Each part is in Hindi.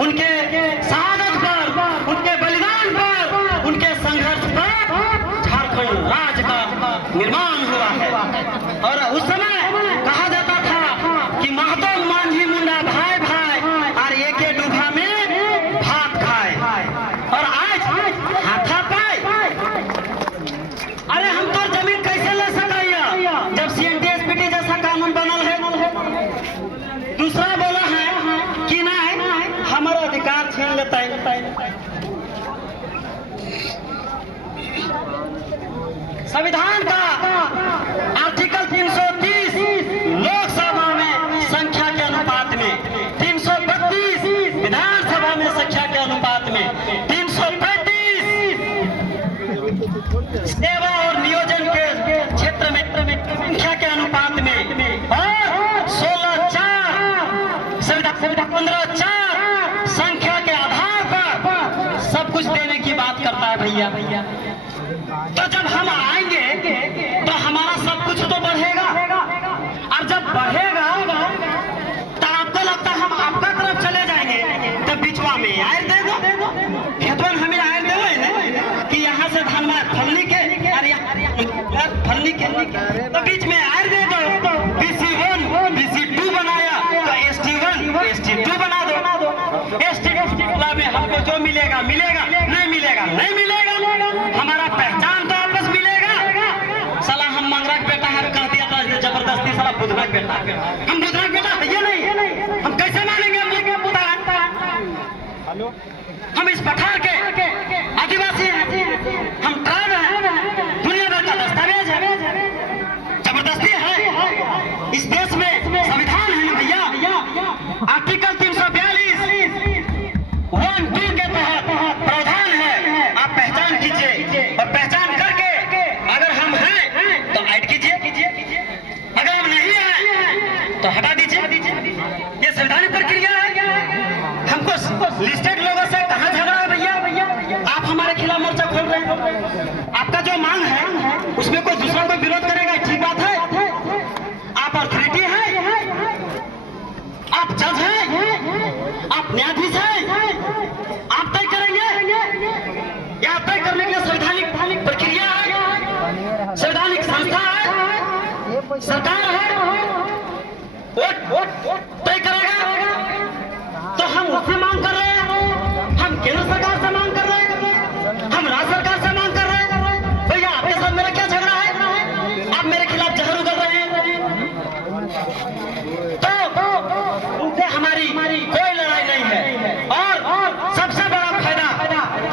उनके शहादत पर, उनके बलिदान पर, उनके संघर्ष पर झारखंड राज्य का निर्माण हुआ है। और उस समय कहा जाता था कि महतो मांझी मुंडा भाई भाई और एक डूबा में भात खाए, और आज हाथापाई। अरे हम तो जमीन कैसे ले सकाइया जब CNTSPT जैसा कानून बनल है। दूसरा बोला है कि नहीं हमारा अधिकार छीन लेता है। संविधान का आर्टिकल 330 लोकसभा में संख्या के अनुपात में, 332 विधानसभा में संख्या के अनुपात में, 335 सेवा और नियोजन के क्षेत्र में संख्या के अनुपात में, और 15/4 संख्या के आधार पर सब कुछ देने की बात करता है भैया। तो जब हम आएंगे तो हमारा सब कुछ तो बढ़ेगा, और जब बढ़ेगा तो आपको लगता है हम आपका तरफ चले जाएंगे, तो बिचवा में आयर दे दो, खेतवन हमें आयर दे कि यहाँ से धनवा फलनी के फलनी के, तो बीच में आयर दे दो। BC1 BC2 बनाया तो ST1 ST2 बना दो। ST में हमको जो मिलेगा मिलेगा, नहीं मिलेगा नहीं मिलेगा, हमारा पहचान तो वापस मिलेगा। साला हम मंगरक बेटा है कह दिया था जबरदस्ती, साला बुधरक बेटा, हम बुधरक बेटा है ये नहीं, हम कैसे मानेंगे हम लोग बुधा? हम इस पठार के आदिवासी हैं, हम ट्राइब हैं, दुनिया भर का दस्तावेज है, जबरदस्ती है। इस देश में संविधान है भैया, आर्टिकल 342 1-2 के तहत प्रावधान है, आप पहचान कीजिए, और पहचान करके अगर हम हैं तो ऐड कीजिए, अगर हम नहीं हैं तो हटा दीजिए। ये संवैधानिक प्रक्रिया है। हमको लिस्टेड लोगों से कहाँ झगड़ा है भैया? आप हमारे खिलाफ मोर्चा खोल रहे हैं, आपका जो मांग है उसमें कोई दूसरा कोई विरोध करेगा, ठीक बात है। आप अथॉरिटी है, आप जज हैं, आप न्यायाधीश हैं, आप तय करेंगे या तय करने के लिए संवैधानिक प्रक्रिया है, संवैधानिक संस्था है, सरकार है, वोट तय करेगा। तो हम उससे मांग कर रहे हैं, हम केंद्र सरकार से मांग कर रहे हैं, हम राज्य सरकार से मांग कर रहे हैं। भैया आपके साथ मेरा क्या झगड़ा है? आप मेरे खिलाफ जहर उगल रहे हैं, तो उनसे हमारी कोई लड़ाई नहीं है। और सबसे बड़ा फायदा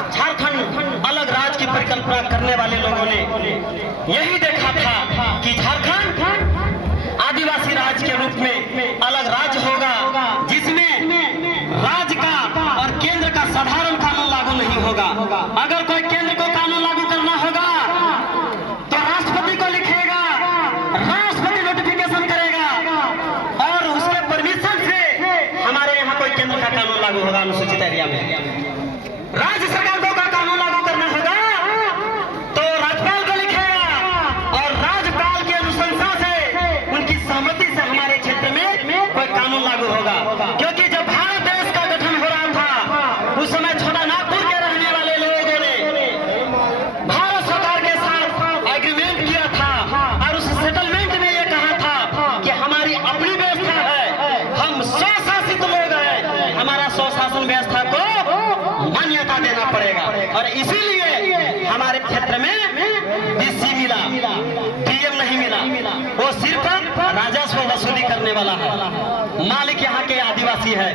झारखंड अलग राज्य की परिकल्पना करने वाले लोगों ने यही देखा था कि झारखंड आदिवासी राज्य के रूप में अलग राज्य होगा, जिसमें राज्य का और केंद्र का साधारण कानून लागू नहीं होगा। अगर कोई केंद्र को कानून लागू करना होगा तो राष्ट्रपति को लिखेगा, राष्ट्रपति नोटिफिकेशन करेगा, और उसके परमिशन से हमारे यहाँ कोई केंद्र का कानून लागू होगा। अनुसूचित एरिया में राज्य सरकार को का कानून लागू करना होगा तो राज्यपाल को लिखेगा, और राज्यपाल की अनुशंसा से, उनकी सहमति से हमारे क्षेत्र में कोई कानून लागू होगा। क्योंकि जब भारत देश का गठन हो रहा था उस समय छोटा नागपुर के रहने वाले लोगों ने भारत सरकार के साथ एग्रीमेंट किया था, और उस सेटलमेंट में ये कहा था कि हमारी अपनी व्यवस्था है, हम स्वशासित लोग हैं, हमारा स्वशासन व्यवस्था को मान्यता देना पड़ेगा। और इसीलिए हमारे क्षेत्र में DC मिला, DM नहीं मिला, वो सिर्फ राजस्व वसूली करने वाला है, मालिक यहाँ के आदिवासी है,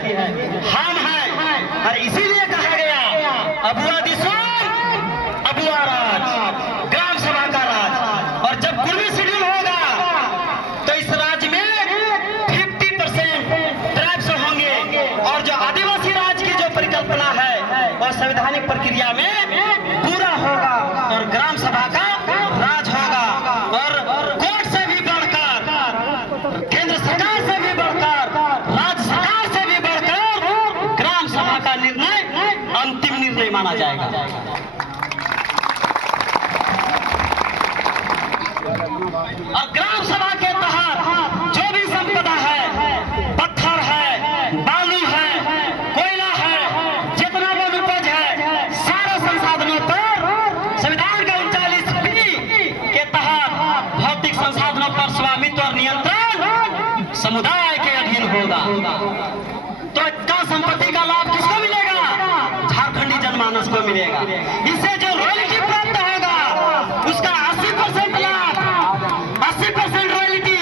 हम हैं। और इसीलिए कहा गया अबुआ दिसोम अबुआ राज, ग्राम सभा का राज। और जब पूर्वी शेड्यूल होगा तो इस राज्य में 50% ट्राइब्स होंगे, और जो आदिवासी राज्य की जो परिकल्पना है वो संवैधानिक प्रक्रिया में पूरा होगा, और ग्राम सभा का राज होगा। और कोर्ट से भी बढ़कर, केंद्र सरकार से भी बढ़कर, राज्य सरकार से भी बढ़कर ग्राम सभा का निर्णय अंतिम निर्णय माना जाएगा। और ग्राम सभा के तहत जो भी संपदा है, पत्थर है, बालू है, कोयला है, पर स्वामित्व और नियंत्रण समुदाय के अधीन होगा। तो इसका संपत्ति का लाभ किसको मिलेगा? झारखंडी जनमानस को मिलेगा। इससे जो रॉयल्टी प्राप्त होगा उसका 80% लाभ, 80% रॉयल्टी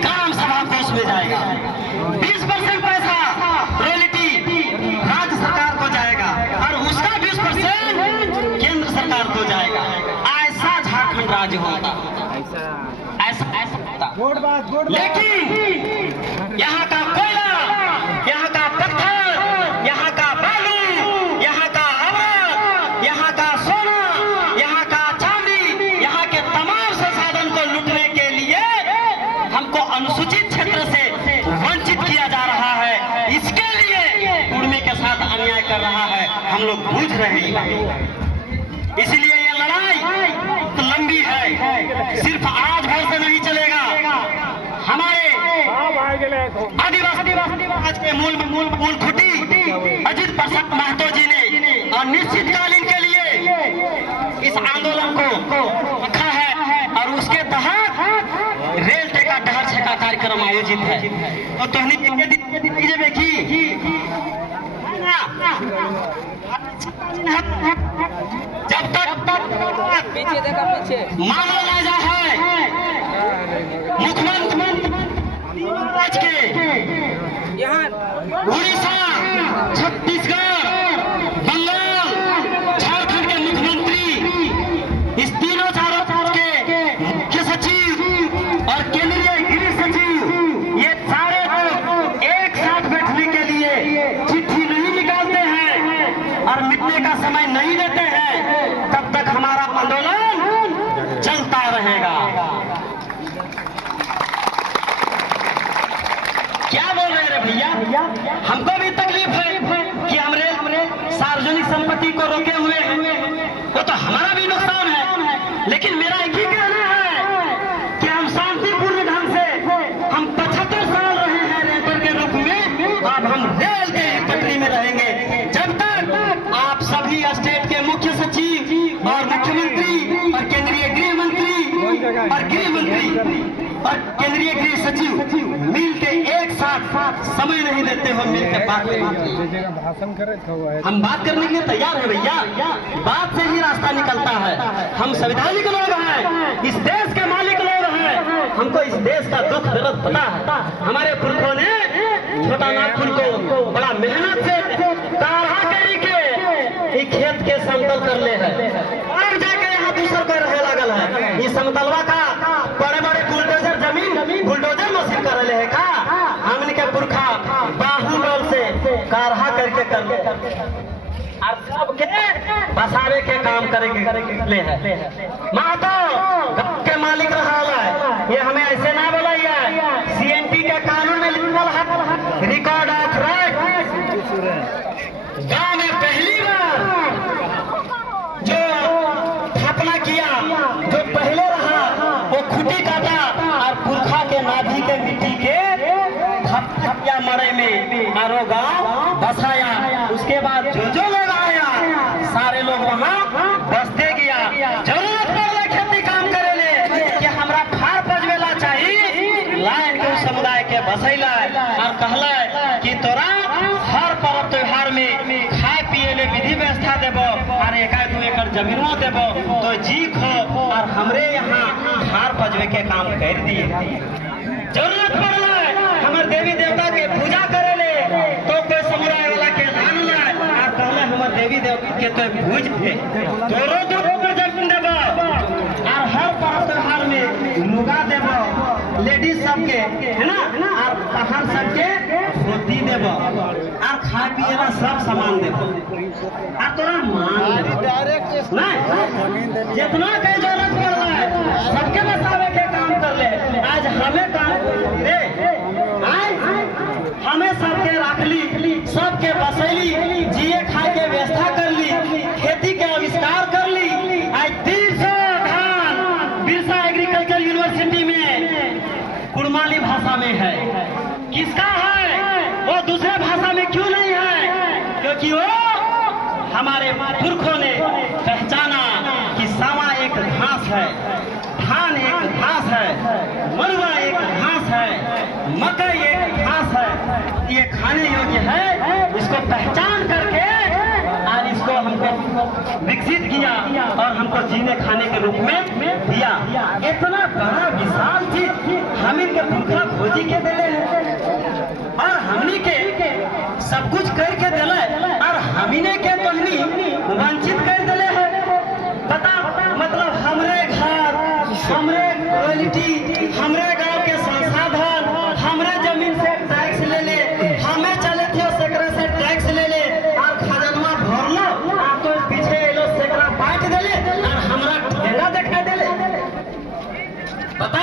ग्राम सभा कोष में जाएगा, 20% पैसा रॉयल्टी राज्य सरकार को जाएगा और उसका 20% केंद्र सरकार को जाएगा। ऐसा झारखंड राज्य होता, ऐसा होता। लेकिन यहाँ का कोयला, यहाँ का पत्थर, यहाँ का बालू, यहाँ का अमृत, यहाँ का सोना, यहाँ का चांदी, यहाँ के तमाम संसाधन को लूटने के लिए हमको अनुसूचित क्षेत्र से वंचित किया जा रहा है। इसके लिए कुर्मी के साथ अन्याय कर रहा है, हम लोग बूझ रहे हैं। इसलिए ये लड़ाई तो लंबी है, सिर्फ आज भर से नहीं चलेगा। हमारे आदिवासी आज के मूल खुटी अजित प्रसाद महतो जी ने अनिश्चितकालीन के लिए इस आंदोलन को रखा है और उसके तहत रेल टेका डहर छेका कार्यक्रम आयोजित है। तो जब तक पीछे देखा, पीछे माना ना जाए मुख्यमंत्री के यहाँ उड़ीसा, छत्तीसगढ़, बंगाल, झारखंड के मुख्यमंत्री, इस तीनों चारों के मुख्य सचिव और केंद्रीय गृह सचिव, ये सारे लोग एक साथ बैठने के लिए चिट्ठी नहीं निकालते हैं और मिटने का समय नहीं देते हैं, तब तक हमारा आंदोलन चलता रहेगा। क्या बोल रहे हैं भैया? हमको भी तकलीफ है कि हमरे सार्वजनिक संपत्ति को रोके हुए हैं, वो तो हमारा भी नुकसान है। लेकिन मेरा एक ही कहना है कि हम शांतिपूर्ण ढंग से, हम 75 साल रहे हैं रेंटर के रूप में, अब हम रेल के पटरी में रहेंगे जब तक आप सभी स्टेट के मुख्य सचिव और मुख्यमंत्री और केंद्रीय गृह मंत्री और गृह मंत्री और केंद्रीय गृह सचिव मिलके एक साथ समय नहीं देते हो, मिलकर बात हम बात करने के लिए तैयार है भैया। बात से ही रास्ता निकलता है। हम संवैधानिक लोग हैं, इस देश के मालिक लोग हैं, हमको इस देश का दुख दर्द पता है। हमारे पुरखों ने छोटा नागपुर को बड़ा मेहनत से काढ़ा करके खेत के समतल कर ले है और जाके यहाँ दूसर कर रहे लागल है। इस समतलवा का बड़े बड़े बुलडोजर जमीन बुलडोजर मशीन कर रहे है का हमने के पुरखा बाहुबल से काढ़ा करके कर ले और सबके बसावे के काम करे है। महतो के मालिक रहा है, ये हमें ऐसे ना बोलाइए। CNT के कानून में लिखल है रिकॉर्ड ऑफ राइट। गांव में पहली बार जो स्थापना किया, जो पहले रहा वो खुटी काटा और पुरखा के नाभि के मिट्टी के थपथपिया मड़े में आरो गांव बसाया। उसके बाद जो लोग आया सारे लोग वहाँ बसते गया। जरूरत पड़े खेती काम करे ले कि हमरा फार पजवेला चाहिए, लाइन के समुदाय के बसैला और कहला कि तोरा हर पर्व त्योहार में खाए पिए ले विधि व्यवस्था देबो और 1-2 एकड़ जमीनों देबो तो जी खो और हमरे यहाँ हार पजवे के काम कर दिए। जरूरत पड़ला हमारे देवी देवता के पूजा करे ले तो कोई समुदाय वाला के लान लाए और कहले हमारे देवी देवता के तो पूज थे तोरो तो जमीन देबो और हर पर्व त्योहार में लुगा देबो, लेडीज सबके है ना, और पहन सबके धोती देबो और खाए पिए ला सब सामान देबो और तोरा मान नहीं जितना के जरूरत पड़ रहा है सबके बसावे के काम कर ले। आज हमें काम रे हमें सबके रख ली, सबके बसैली, जिए खाए के व्यवस्था कर ली, खेती के आविष्कार कर ली। आज 300 धान बिरसा एग्रीकल्चर यूनिवर्सिटी में कुड़माली भाषा में है। किसका है? वो दूसरे भाषा में क्यों नहीं है? क्योंकि वो हमारे पुरखों ने पहचाना कि सामा एक घास है, धान एक घास है, मरु मकई एक घास है, ये खाने योग्य है, इसको पहचान करके और इसको हमको विकसित किया और हमको जीने खाने के रूप में दिया। इतना बड़ा विशाल चीज हम इनके पुरखा खोजी के दिले और हमनी के सब कुछ करके दिले और हमने के तहनी वंचित कर दिले है। पता मतलब हमरे घर, हमरे क्वालिटी, हमरे गांव के संसाधन, हमरे जमीन से टैक्स ले ले, हमें चले थे सेकरा से टैक्स ले ले और खजनवा भर लो और तो पीछे लो सेकरा बांट देले और हमरा ठेला देखा देले। बता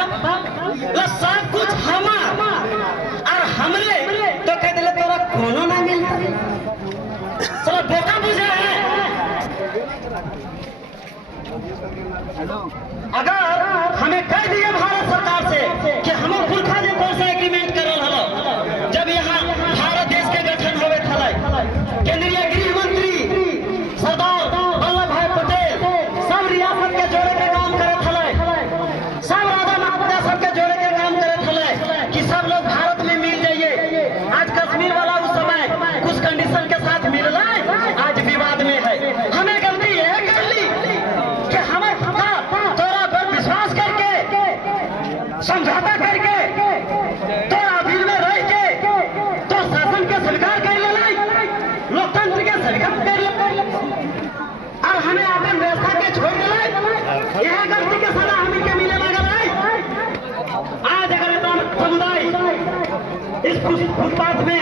ला सब कुछ हमार और हमरे तो कह दिले तोरा कोनो ना मिलता। चलो बोका बुझे है। अगर हमें कह दिए भारत सरकार से कि हमें पुरखा ने कौन सा एग्रीमेंट करल हलो, जब यहाँ भारत देश के गठन होवे थले, केंद्रीय गृह मंत्री सरदार वल्लभ भाई पटेल सब रियासत के जोड़े के काम करे थले, सब राजा महाराजा सब के जोड़े के काम करे थले कि सब लोग भारत में मिल जाइए। आज कश्मीर वाला उस समय कुछ कंडीशन के साथ मिल रहा है, आज विवाद में है। हमें गलती यह कर ली कि हमें तोरा पर विश्वास करके समझौता करके तो अधीन में रह के तो शासन के स्वीकार कर ले, लोकतंत्र के स्वीकार कर ले और हमें अपन व्यवस्था के छोड़ दे। यह गलती के सजा हमें के मिले लगा है। आज अगर इतना समुदाय इस फुटपाथ में